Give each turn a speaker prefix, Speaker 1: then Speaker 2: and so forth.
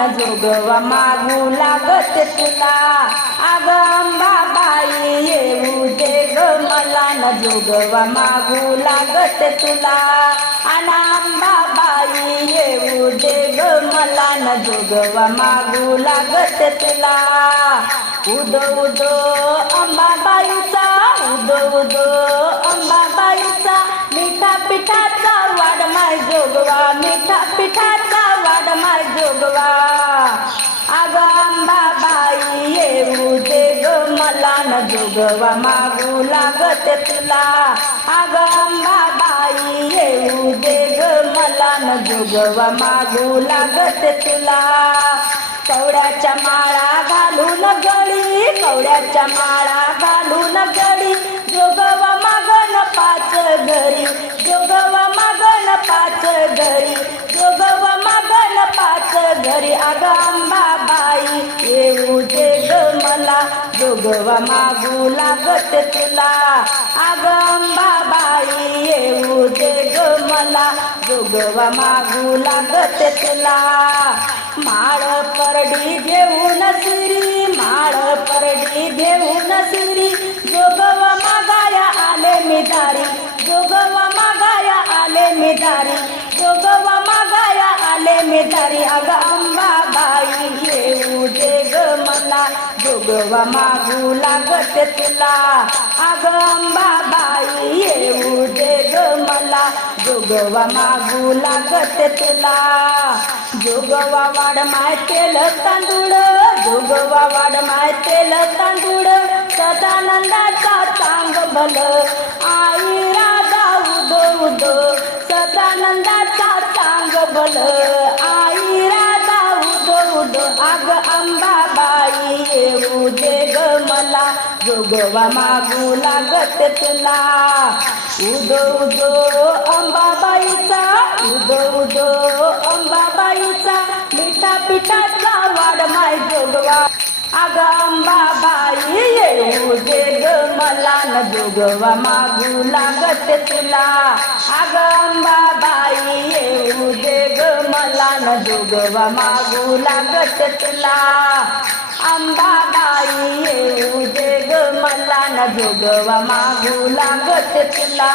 Speaker 1: न जोगवा मागू लागत तुला. आग अंबाबाई येऊ दे ग मला न जोगवा मागू लागत तुला. आणि अंबाबाई येऊ दे ग मला न जोगवा मागू लागत तुला. उदो उदो अंबाबाईचा उदो उदो. न मागू लागत तुला अग अंबाबाई येऊ दे ग मला न जोगवा मागू लागत तुला. कवड्याच्या माळा घालून गळी कवड्याच्या माळा घालून गळी जोगवा मागन पाच घरी जोगवा मागन पाच घरी जोगवा मागन पाच घरी आग अंबाबाई येऊ दे जोगवा मागू लागत तुला. अग अंबाबाई येऊ दे ग मला. जोगवा मागू लागत तुला. माळ परडी घेऊन सिरी माळ परडी घेऊन सिरी. जोगवा मागू लागत तुला. अग अंबाबाई येऊ दे ग मला. जोगवा मागू लागत तुला. जोगवा वाड माय तेल तांदूळ. जोगवा वाड माय तेल तांदूळ. सदानंदाचा चांग भल. आई राधा उदो उदो. सदानंदाचा चांग भल. मला जोगवा मागू लागत तुला उदो उदो अंबाबाईचा उदो उदो अंबाबाईचा. मिठा पिठाचा वाड माय जोगवा अग अंबाबाई येऊ दे ग मला न जोगवा मागू लागत तुला अग जोगवा मागू लागत तुला. अंबाबाई येऊ दे ग मला. न जोगवा मागू लागत तुला.